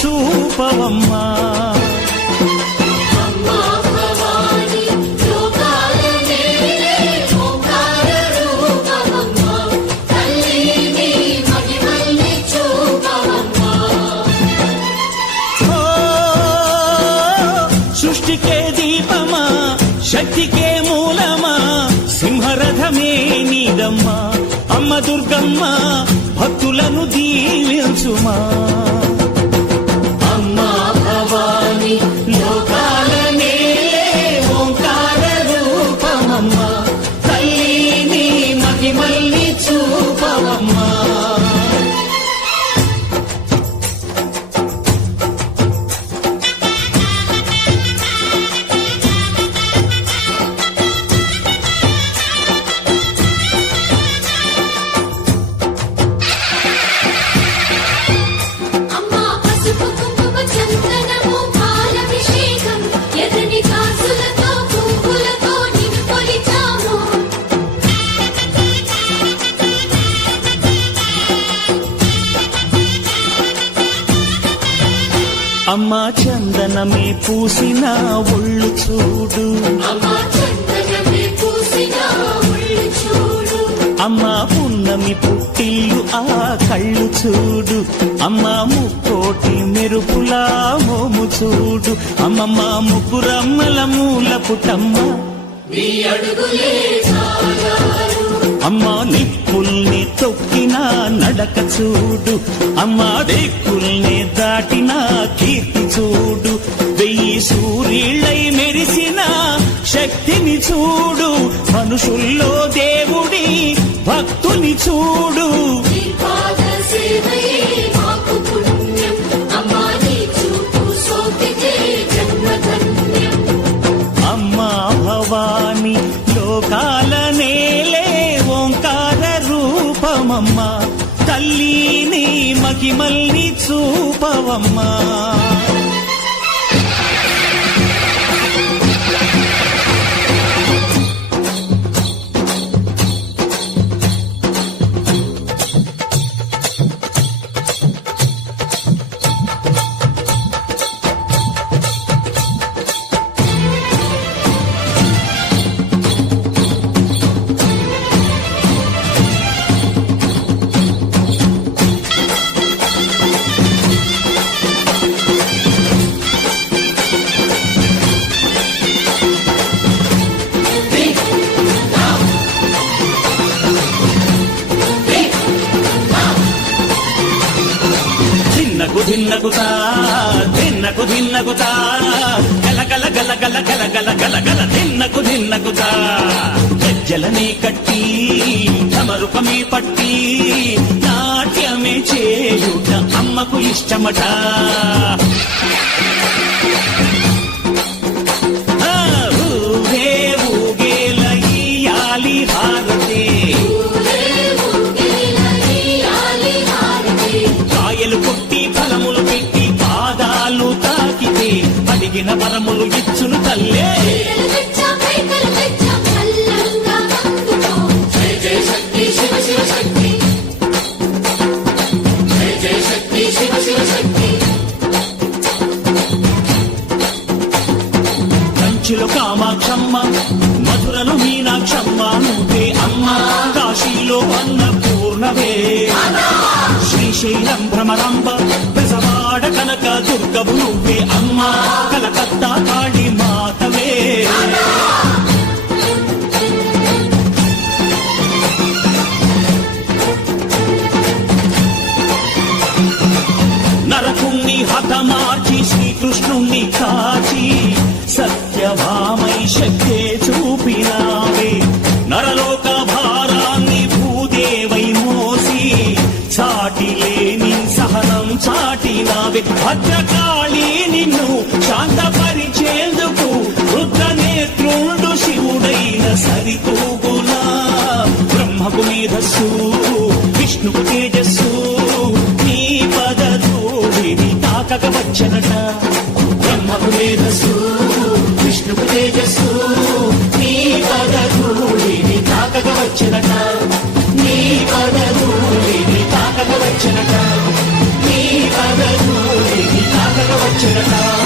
చూపవమ్మా. సృష్టికే దీపమా, శక్తికే మూలమా, సింహరథమే నీదమ్మా. అమ్మ దుర్గమ్మ భక్తులను దీవించుమా. అమ్మా భవాని లోకాల నేలే ఓంకార రూపమమ్మా, తల్లిని మహిమల్ని చూపవమ్మా. అమ్మా చందనమే పూసిన ఒళ్ళు చూడు, అమ్మా పున్నమి పుట్టిల్లు ఆ కళ్ళు చూడు, అమ్మా ముక్కోటి మెరుపులా మోము చూడు, అమ్మమ్మ ముగ్గురమ్మల మూల పుటమ్మ అమ్మా నిప్పుల్ని తొక్కిన నడక చూడు, అమ్మా దిక్కుల్ని దాటిన కీర్తి చూడు, 1000 సూర్యుళ్ళై మెరిసిన శక్తిని చూడు, మనుషుల్లో దేవుడి భక్తుని చూడు. అమ్మా భవాని లోకాల నేలే ఓంకార రూపమమ్మా, తల్లిని మహిమల్ని చూపవమ్మా. ధిన్నకుతా ధిన్నకు ధిన్నకుతా గల గల గల గల గల గల గల గల ధిన్నకుతా గజ్జలనే కట్టి ధమరుకమే పట్టి నాట్యమే చేయుట అమ్మకు ఇష్టమట. ఊగే ఊగేల ఇయ్యాలి హారతే, కాయలు కొట్టి ఫలములు పెట్టి పాదాలు తాకితే అడిగిన వరములు ఇచ్చును తల్లే. కంచిలో కామాక్షమ్మ, మధురను మీనాక్షమ్మ నువ్వే అమ్మ, కాశీలో అన్నపూర్ణవే, శ్రీశైలం భ్రమరాంబ, బెజవాడ కనక దుర్గవు నువ్వే అమ్మ, కలకత్తా కాళీ మాతవే. నరకుణ్ణి హతమార్చి శ్రీకృష్ణుణ్ణి కాచి సత్యభామై శక్తే చూపినావే, నరలోక భారాన్ని భూదేవై మోసి చాటి లేని సహనం చాటినావే. భద్రకాళి నిన్ను శాంతపరిచేందుకు రుద్రనేత్రుండు శివుడైన సరితూగులా, బ్రహ్మకు మేధస్సు విష్ణుకు తేజస్సు నీ పదధూళిని తాకక వచ్చనట. బ్రహ్మకు మేధస్సు విష్ణుకు తేజస్సు నీ పదధూళిని తాకక వచ్చనట, నీ పదధూళిని తాకక వచ్చనట, నీ పదధూళిని చిలక